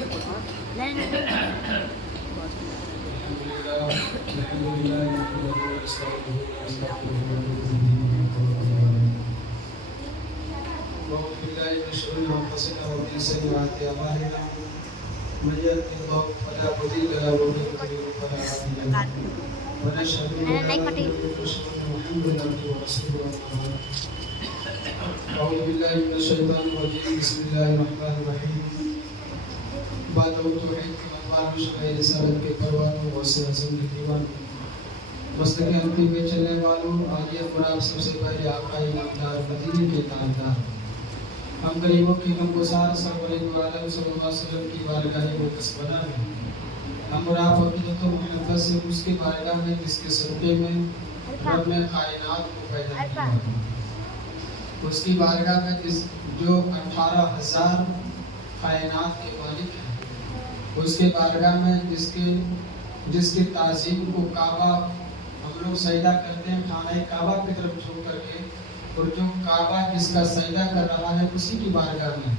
أعوذ بالله من الشيطان الرجيم بسم الله الرحمن الرحيم بعد توحید کے انوار شمائل رسالت کے پروانوں اور سے عظم دیوانوں مستقی ہمتی میں چلنے والوں آگے قرآن سب سے پہلے آقا امامدار مدینے کے تاندار ہم غریبوں کی غمگسار سرور دو عالم صلی اللہ علیہ وسلم کی بارگاہ مقدس بنا ہے ہم اور آپ عقیدت و محبت سے اس کی بارگاہ میں جس کے صدقے میں رب نے کائنات کو پیدا کیا اس کی بارگاہ میں جو 18,000 کائنات کے مالک ہیں اس کے بارگاہ میں جس کی تعظیم کو کعبہ ہم لوگ سجدہ کرتے ہیں خانہ کعبہ کی طرف جھک کر کے اور جو کعبہ جس کا سجدہ کر رہا ہے اسی کی بارگاہ میں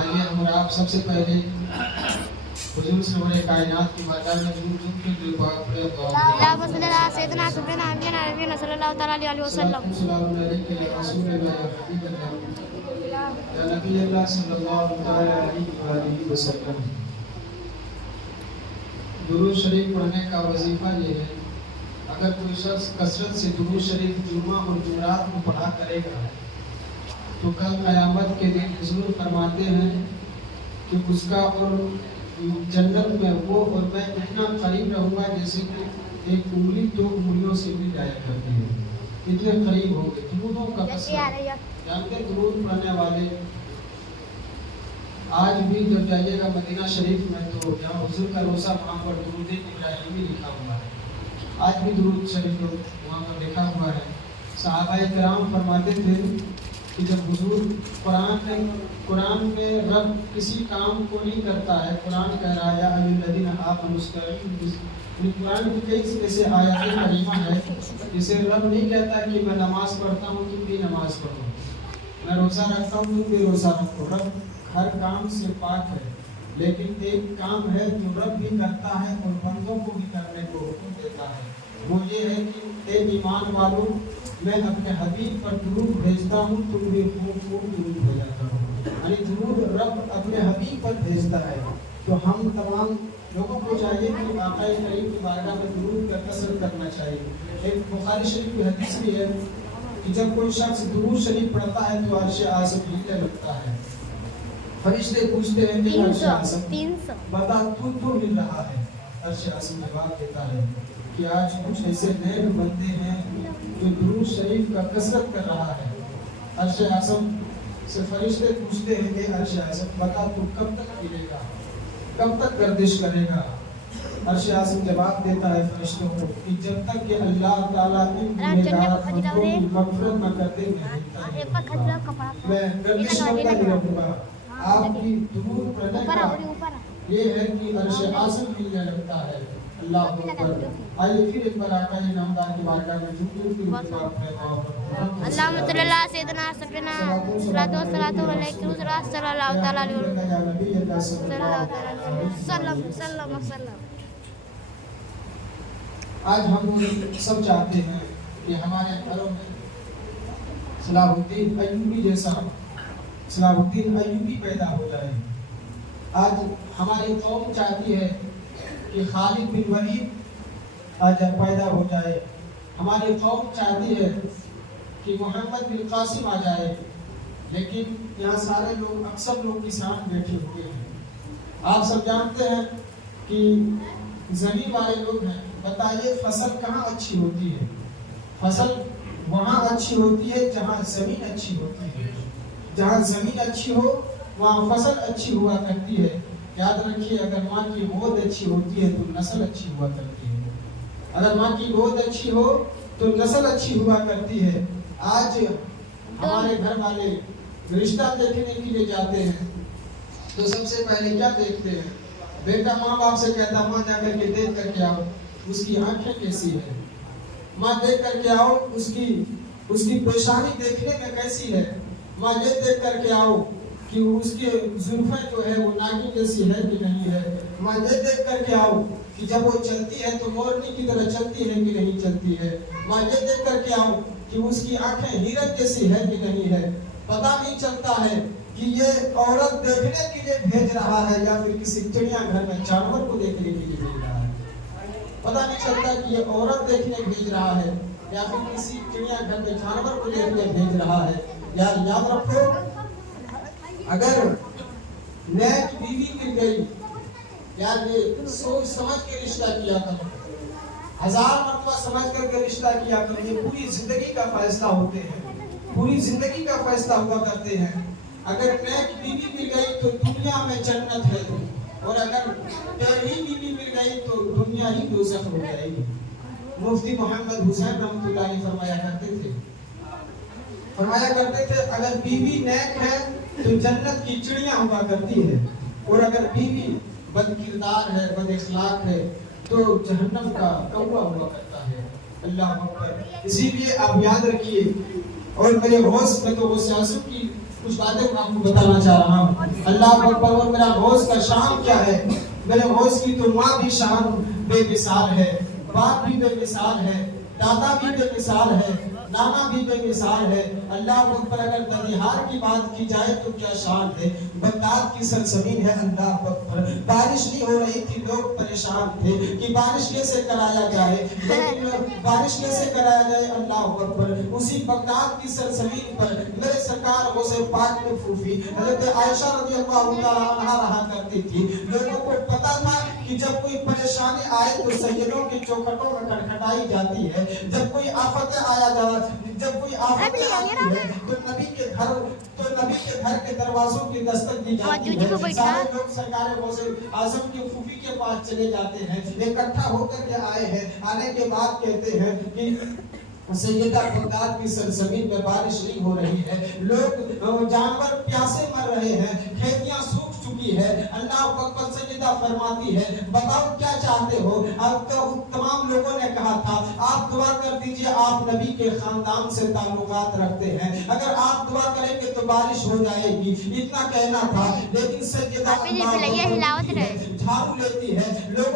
آئیے ہم اور آپ سب سے پہلے حضور سرور کائنات کی بارگاہ میں جھک کے جو پڑے اللهم صل على سيدنا سيدنا نبينا صلى الله تعالى عليه وسلم السلام علیکم یا رسول اللہ یا حبیب اللہ یا نبی اللہ صلی اللہ علیہ وسلم. درود شریف پڑھنے کا وظیفہ یہ ہے اگر کوئی شخص کثرت سے درود شریف جمعہ اور جمعرات کو پڑھا کرے گا تو کل قیامت کے دن حضور فرماتے ہیں کہ اس کا اور جنت میں وہ اور میں اتنا قریب رہوں گا جیسے کہ ایک انگلی 2 انگلیوں سے بھی جایا کرتی ہے اتنے قریب ہوں گے. درودوں کا کثرت جانتے درود پڑھنے والے آج بھی جب جائیے گا مدینہ شریف میں تو جہاں حضور کا روضہ وہاں پر درود ابراہیمی لکھا ہوا ہے آج بھی درود شریف وہاں پر لکھا ہوا ہے. صحابہ کرام فرماتے تھے کہ جب حضور قرآن میں رب کسی کام کو نہیں کرتا ہے قرآن کہہ رہا ہے یا ایھا الذین آمنوا استعینوا قرآن کی کئی ایسے آیات کریمہ ہے جسے رب نہیں کہتا کہ میں نماز پڑھتا ہوں تم بھی نماز پڑھو میں روزہ رکھتا ہوں تم بھی روزہ رکھو. رب ہر کام سے پاک ہے لیکن ایک کام ہے جو رب بھی کرتا ہے اور بندوں کو بھی کرنے کو حکم دیتا ہے وہ یہ ہے کہ اے ایمان والوں میں اپنے حبیب پر درود بھیجتا ہوں تم بھی خوب درود بھیجا کرو. یعنی درود رب اپنے حبیب پر بھیجتا ہے تو ہم تمام لوگوں کو چاہیے کہ آقا کریم کی بارگاہ میں درود کا کثرت کرنا چاہیے. ایک بخاری شریف کی حدیث بھی ہے کہ جب کوئی شخص درود شریف پڑھتا ہے تو عرش اعظم ہلنے لگتا ہے. فرشتے پوچھتے ہیں کہ عرش اعظم بتا تو ہل رہا ہے. عرش اعظم جواب دیتا ہے کہ آج کچھ ایسے نئے بندے ہیں جو درود شریف کا کثرت کر رہا ہے. عرش اعظم سے فرشتے پوچھتے ہیں کہ عرش اعظم بتا تو کب تک ہلے گا کب تک گردش کرے گا. عرش اعظم جواب دیتا ہے فرشتوں کو کہ جب تک کہ اللہ تعالیٰ ان گنہگار بندوں کی مغفرت نہ کر دے میں گردش کرتا ہی رہوں گا. آپ کی درود پڑھنے کا یہ ہے کہ عرش اعظم ہلنے لگتا ہے. اللہ اکبر. آئیے پھر ایک بار آقا نامدار کی بارگاہ میں جھکتے ہوئے اللهم صل على سيدنا سيدنا صلاة والسلام عليك صلى الله تعالى عليه وسلم. آج ہم سب چاہتے ہیں کہ ہمارے گھروں میں صلاح الدین ایوبی جیسا صلاح الدین ایوبی پیدا ہو جائے. آج ہماری قوم چاہتی ہے کہ خالد بن ولید آج پیدا ہو جائے. ہماری قوم چاہتی ہے کہ محمد بن قاسم آ جائے لیکن یہاں سارے لوگ اکثر لوگ کسان بیٹھے ہوئے ہیں. آپ سب جانتے ہیں کہ زمین والے لوگ ہیں. بتائیے فصل کہاں اچھی ہوتی ہے؟ فصل وہاں اچھی ہوتی ہے جہاں زمین اچھی ہوتی ہے. جہاں زمین اچھی ہو وہاں فصل اچھی ہوا کرتی ہے. یاد رکھیے اگر ماں کی گود اچھی ہوتی ہے تو نسل اچھی ہوا کرتی ہے. اگر ماں کی گود اچھی ہو تو نسل اچھی ہوا کرتی ہے. آج ہمارے گھر والے رشتہ دیکھنے کے لیے جاتے ہیں تو سب سے پہلے کیا دیکھتے ہیں؟ بیٹا ماں باپ سے کہتا ماں جا کر کے دیکھ کر کے آؤ اس کی آنکھیں کیسی ہے. ماں دیکھ کر کے آؤ اس کی پیشانی دیکھنے میں کیسی ہے. ماں یہ دیکھ کر کے آؤ کہ اس کے زلفیں جو ہے وہ ناگن جیسی ہے کہ نہیں ہے. ماں یہ دیکھ کر کے آؤ کہ جب وہ چلتی ہے تو مورنی کی طرح چلتی ہے کہ نہیں چلتی ہے. ماں یہ دیکھ کر کے آؤ کہ اس کی آنکھیں ہیرن جیسی ہے کہ نہیں ہے. پتہ نہیں چلتا ہے کہ یہ عورت دیکھنے کے لیے بھیج رہا ہے یا پھر کسی چڑیا گھر میں جانور کو دیکھنے کے لیے بھیج رہا ہے. پتہ نہیں چلتا کہ یہ عورت دیکھنے بھیج رہا ہے یا پھر کسی چڑیا گھر میں جانور کو دیکھنے بھیج رہا ہے. یاد رکھو اگر نیک بیوی مل گئی یار یہ سوچ سمجھ کے رشتہ کیا کرو, 1000 مرتبہ سمجھ کر کے رشتہ کیا کرو. یہ پوری زندگی کا فیصلہ ہوتے ہیں, پوری زندگی کا فیصلہ ہوا کرتے ہیں. اگر نیک بیوی مل گئی تو دنیا میں جنت ہے, اور اگر ٹیڑھی بیوی مل گئی تو دنیا ہی دوزخ ہو جائے گی. مفتی محمد حسین رحمۃ اللہ علیہ فرمایا کرتے تھے اگر بیوی نیک ہے تو جنت کی چڑیاں ہوا کرتی ہے, اور اگر بیوی بد کردار ہے, بد اخلاق ہے تو جہنم کا کوا ہوا کرتا ہے. اللہ اکبر. اسی لیے آپ یاد رکھیے. اور میرے غوث میں تو غوث اعظم کی کچھ باتیں میں آپ کو بتانا چاہ رہا ہوں. اللہ اکبر. اور میرا غوث کا شان کیا ہے؟ میرے غوث کی تو ماں بھی شان بے مثال ہے, باپ بھی بے مثال ہے, دادا بھی بے مثال ہے, نانا بھی بے مثال ہے. اللہ اکبر. اگر ننہار کی بات کی جائے تو کیا شان ہے. بغداد کی سرزمین ہے. اللہ اکبر. بارش نہیں ہو رہی تھی, لوگ پریشان تھے کہ بارش کیسے کرایا جائے, لیکن بارش کیسے کرایا جائے. اللہ اکبر. اسی بغداد کی سرزمین پر میرے سرکار غوث پاک میں پھوپھی حضرت عائشہ رضی اللہ تعالی عنہا رہا کرتی تھی. لوگوں کو پتا تھا کہ جب کوئی پریشانی آئے تو سیدوں کی چوکھٹوں میں کھٹکھٹائی جاتی ہے. جب کوئی آفت جب کوئی آفت آتی ہے تو نبی کے گھر کے دروازوں کی دستک دی جاتی ہے. سارے لوگ سرکار غوث اعظم کی پھوپھی کے پاس چلے جاتے ہیں, اکٹھا ہو کر کے آئے ہیں. آنے کے بعد کہتے ہیں کہ سیدہ بغداد کی سرزمین میں بارش نہیں ہو رہی ہے, لوگ جانور پیاسے مر رہے ہیں, کھیتیاں سوکھ چکی ہے. اللہ اکبر. سیدہ فرماتی ہے بتاؤ کیا چاہتے ہو. اب تو تمام لوگوں نے کہا تھا آپ دعا کر دیجئے, آپ نبی کے خاندان سے تعلقات رکھتے ہیں, اگر آپ دعا کریں گے تو بارش ہو جائے گی. اتنا کہنا تھا, لیکن سیدہ جھاڑو لیتی ہے. لوگ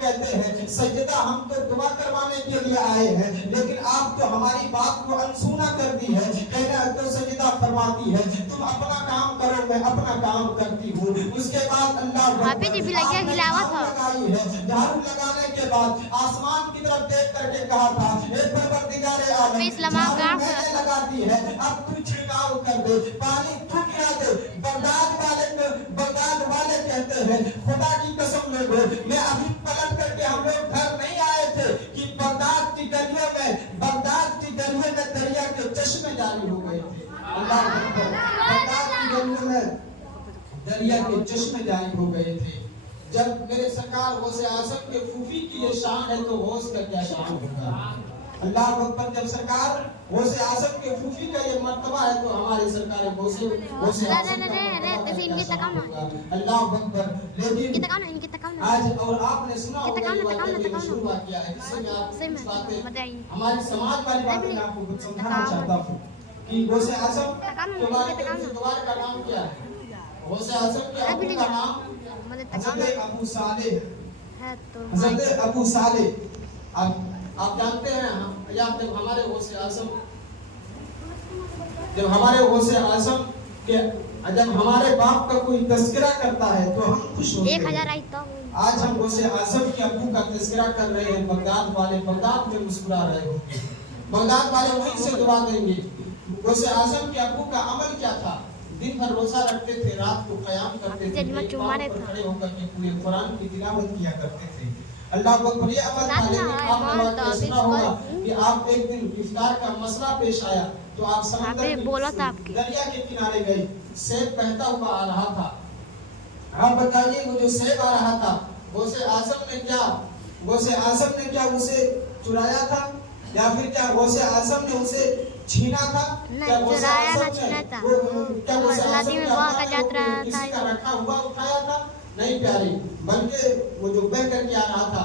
کہتے ہیں سیدہ ہم تو دعا کروانے کے لیے آئے ہیں, لیکن آپ تو ہماری بات کو انسونا کر دی ہے. کہنا تو سیدہ فرماتی ہے تم اپنا کام کرو, میں اپنا کام کرتی ہوں. اس کے بعد اللہ جھاڑو لگانے کے بعد آسمان کی طرف دیکھ کر کے کہا تھا اے پروردگار عالم, جھاڑو میں نے لگا دی ہے, اب تو چھڑکاؤ کر دے, پانی تو گرا دے. بغداد والے کہتے ہیں خدا کی قسم لوگوں, میں ابھی پلٹ کر کے ہم لوگ گھر نہیں آئے تھے کہ بغداد کی گلیوں میں دریا کے چشمے جاری ہو گئے تھے. اللہ اکبر. بغداد کی گلیوں میں دریا کے چشمے جاری ہو گئے تھے. جب میرے سرکار غوث اعظم کے پھوپھی کی یہ شان ہے تو غوث کا کیا شان ہوگا. اللہ اکبر. جب سرکار غوث اعظم کے پھوپھی کا یہ مرتبہ ہے تو ہمارے سرکار غوث اعظم اللہ اکبر. لیکن آج اور آپ نے سنا ہوگا یہ مشہور واقعہ ہے جس سے میں آپ کچھ باتیں ہماری سماج والی باتیں میں آپ کو کچھ سمجھانا چاہتا ہوں کہ غوث اعظم کے دوبارہ کا نام کیا ہے. غوث اعظم کے ابو کا نام حضرت ابو صالح. حضرت ابو صالح آپ جانتے ہیں جب ہمارے غوث اعظم جب ہمارے باپ کا کوئی تذکرہ کرتا ہے تو ہم خوش ہوتے ہیں. آج ہم غوث اعظم کے ابو کا تذکرہ کر رہے ہیں. بغداد والے بغداد میں مسکرا رہے ہوں گے, بغداد والے وہیں سے دعا دیں گے. غوث اعظم کے ابو کا عمل کیا تھا؟ دن بھر روزہ رکھتے تھے, رات کو قیام کرتے تھے, کھڑے ہو کر کے پورے قرآن کی تلاوت کیا کرتے تھے. اللہ اکبر. یہ عمل تھا. لیکن آپ نے واقعہ سنا ہوگا کہ آپ ایک دن افطار کا مسئلہ پیش آیا تو آپ سمندر دریا کے کنارے گئے, سیب بہتا ہوا آ رہا تھا. آپ بتائیے وہ جو سیب آ رہا تھا غوث اعظم نے کیا اسے چرایا تھا یا پھر کیا غوث اعظم نے اسے چھینا تھا؟ کیا غوث اعظم نے کسی کا رکھا ہوا اٹھایا تھا؟ نہیں پیارے, بلکہ وہ جو بہ کر کے آ رہا تھا.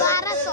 1200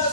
10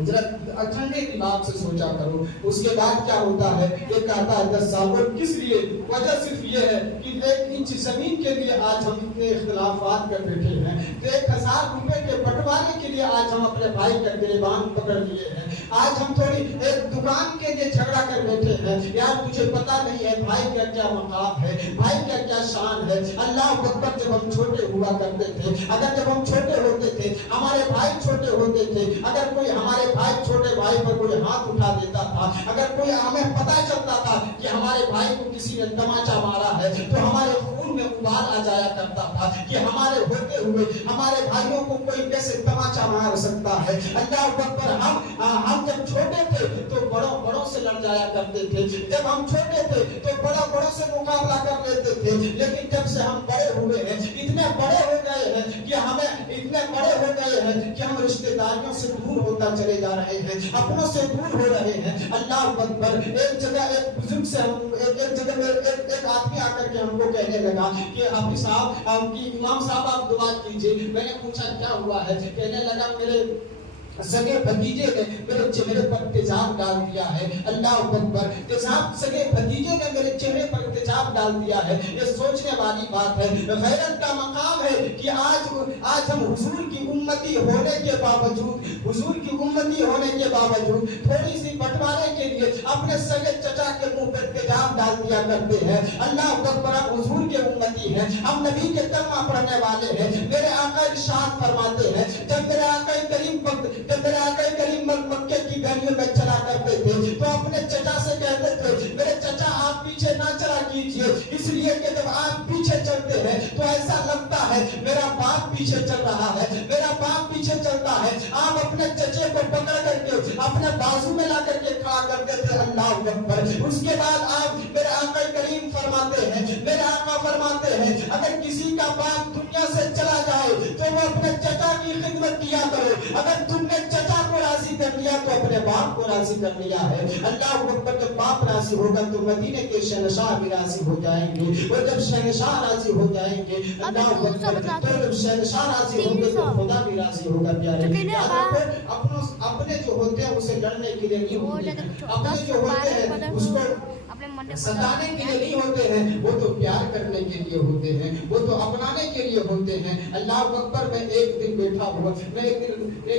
ذرا ٹھنڈے دماغ سے سوچا کرو. اس کے بعد کیا ہوتا ہے, یہ کہتا ہے 10 سال. اور کس لیے؟ وجہ صرف یہ ہے کہ 1 انچ زمین کے لیے آج ہم اتنے اختلافات کر بیٹھے ہیں. تو 1000 روپے کے بٹوارے کے لیے آج ہم اپنے بھائی کا گریبان پکڑ لیے ہیں. آج ہم تھوڑی ایک دکان کے لیے جھگڑا کر بیٹھے ہیں. یار تجھے پتا نہیں ہے بھائی کا کیا مقام ہے, بھائی کا کیا شان ہے. اللہ اکبر, جب ہم چھوٹے ہوا کرتے تھے, اگر جب ہم چھوٹے ہوتے تھے, ہمارے بھائی چھوٹے ہوتے تھے, اگر کوئی ہمارے بھائی چھوٹے بھائی پر کوئی ہاتھ اٹھا دیتا تھا, اگر کوئی ہمیں پتہ چلتا تھا کہ ہمارے بھائی کو کسی نے تماچا مارا ہے, تو ہمارے خون میں ابال آ جایا کرتا تھا کہ ہمارے ہوتے ہوئے ہمارے بھائیوں کو کوئی کیسے تماچا مار سکتا ہے. اللہ اکبر, ہم جب چھوٹے تھے تو بڑوں سے لڑ جایا کرتے تھے. جب ہم چھوٹے تھے تو بڑوں سے مقابلہ کر لیتے تھے. لیکن جب سے ہم بڑے ہوئے ہیں, اتنے بڑے ہو گئے ہیں کہ ہم رشتہ داریوں سے دور ہوتا چلے جا رہے ہیں, اپنوں سے دور ہو رہے ہیں. اللہ اکبر, ایک جگہ ایک بزرگ سے ایک جگہ میں ایک آدمی آ کر کے ہم کو کہنے لگا کہ حافظ صاحب, امام صاحب آپ دعا کیجیے. میں نے پوچھا کیا ہوا ہے؟ کہنے لگا میرے سگے بھتیجے نے میرے چہرے پر تیزاب ڈال دیا ہے. اللہ اکبر, سگے بھتیجے نے میرے چہرے پر تیزاب ڈال دیا ہے. یہ سوچنے والی بات ہے. غیرت کا مقام ہے کہ آج ہم حضور کی امتی ہونے کے باوجود تھوڑی سی بٹوارے کے لیے اپنے سگے چچا کے منہ پر تیزاب ڈال دیا کرتے ہیں. اللہ اکبر, ہم حضور کے امتی ہیں, ہم نبی کے کلمہ پڑھنے والے ہیں. میرے آقا ارشاد فرماتے ہیں, جب میرے آقا کریم مکے کی گلیوں میں چلا کرتے تھے تو اپنے چچا سے کہتے تھے, میرے چچا آپ پیچھے نہ چلا کیجئے, اس لیے کہ جب آپ پیچھے چلتے ہیں تو ایسا لگتا ہے میرا باپ پیچھے چل رہا ہے, میرا باپ پیچھے چلتا ہے. آپ اپنے چچے کو پکڑ کر کے اپنے بازو میں لا کر کے کھڑا کرتے تھے. اللہ اکبر. اس کے بعد آپ میرے آقا کریم فرماتے ہیں, اگر کسی کا باپ دنیا سے چلا جائے تو وہ اپنے چچا کی خدمت کیا کرے. اگر تم نے چچا کو راضی کر لیا تو اپنے باپ کو راضی کر لیا ہے. اللہ اکبر, جب باپ راضی ہوگا تو مدینے کے شہنشاہ بھی راضی ہو جائیں گے. اور جب شہنشاہ راضی ہو جائیں گے, اللہ اکبر, تو جب شہنشاہ راضی ہوں گے تو خدا بھی راضی ہوگا. پیارے اپنے جو ہوتے ہیں اسے لڑنے کے لیے نہیں ہوتے ہیں, اپنے جو ہوتے ہیں اس کو ستانے کے لیے نہیں ہوتے ہیں, وہ تو پیار کرنے کے لیے ہوتے ہیں, وہ تو اپنانے کے لیے ہوتے ہیں. اللہ اکبر, میں ایک دن بیٹھا ہوا, میں ایک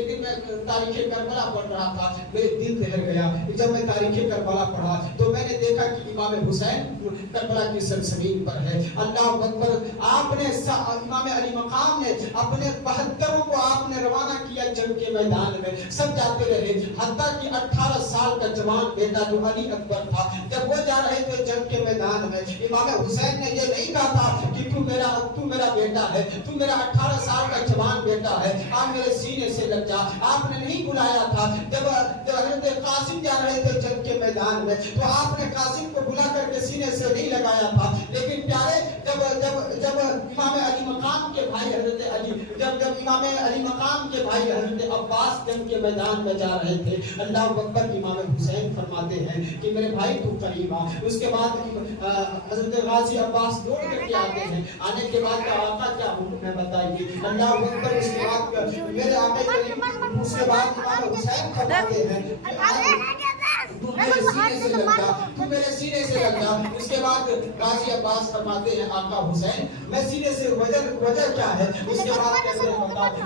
دن میں تاریخ کربلا پڑھ رہا تھا, میرے دل دہل گیا. جب میں تاریخ کربلا پڑھا تو میں نے دیکھا کہ امام حسین کربلا کی سرزمین پر ہے. اللہ اکبر, آپ نے امام علی مقام نے اپنے 72 کو آپ نے روانہ کیا جنگ کے میدان میں. سب جاتے رہے, حتیٰ کہ 18 سال کا جوان بیٹا جو علی اکبر تھا, جب وہ جا رہے تھے جنگ کے میدان میں, امام حسین نے یہ نہیں کہا تھا کہ تو میرا بیٹا ہے, تو میرا 18 سال کا جوان بیٹا ہے, آپ میرے سینے سے لگ جا. آپ نے نہیں بلایا تھا. جب حضرت قاسم جا رہے تھے جنگ کے میدان میں تو آپ نے قاسم کو بلا کر کے سینے سے نہیں لگایا تھا. لیکن پیارے, جب امام علی مقام کے بھائی حضرت علی, جب امام علی مقام کے بھائی حضرت عباس جنگ کے میدان میں جا رہے تھے, اللہ اکبر, امام حسین فرماتے ہیں کہ میرے بھائی تو قریب آ. اس کے بعد حضرت غازی عباس دوڑ کر کے آتے ہیں. آنے کے بعد آقا کیا حکم ہے بتائیے. اللہ اکبر, اس کے بعد میرے آقا کریم, اس کے بعد امام حسین فرماتے ہیں تو میرے سینے سے لگ جا. اس کے بعد غازی عباس فرماتے ہیں آقا حسین میں سینے سے وجہ کیا ہے. اس کے بعد کہتے ہیں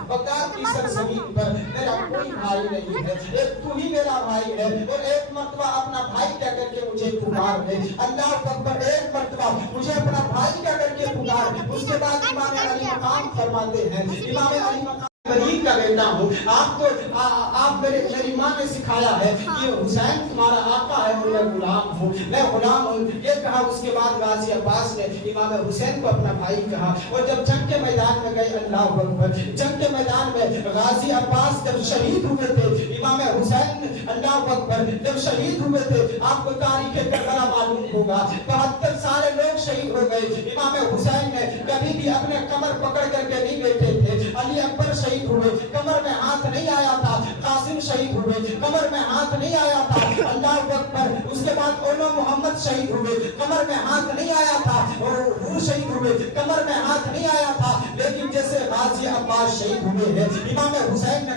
بغداد کی سرزمین پر میرا کوئی بھائی نہیں ہے, ایک تو ہی میرا بھائی ہے, اور ایک مرتبہ اپنا بھائی کہہ کر کے مجھے پکار ہے. اللہ اکبر, ایک مرتبہ مجھے اپنا بھائی کہہ کر کے پکار. اس کے بعد امام علی مقام فرماتے ہیں, امام علی مقام غریب کا بیٹا ہوں, آپ میری ماں نے سکھایا ہے کہ حسین تمہارا آقا ہے اور میں غلام ہوں, میں غلام ہوں. یہ کہا. اس کے بعد غازی عباس نے امام حسین کو اپنا بھائی کہا. اور جب جنگ کے میدان میں گئے, اللہ اکبر, جنگ کے میدان میں غازی عباس جب شہید ہوئے تھے, امام حسین, اللہ اکبر, جب شہید ہوئے تھے, آپ کو تاریخ کربلا معلوم ہوگا, 72 سارے لوگ شہید ہو گئے. امام حسین نے کبھی بھی اپنے کمر پکڑ کر کے نہیں بیٹھے تھے. علی اکبر شہید ہوئے, کمر میں ہاتھ نہیں آیا تھا. قاسم شہید ہوئے, کمر میں ہاتھ نہیں آیا تھا. اللہ اکبر. اس کے بعد اولو محمد شہید ہوئے, کمر میں ہاتھ نہیں آیا تھا. اور وہ شہید ہوئے, کمر میں ہاتھ نہیں آیا تھا. لیکن جیسے غازی عباس شہید ہوئے ہیں, امام حسین نے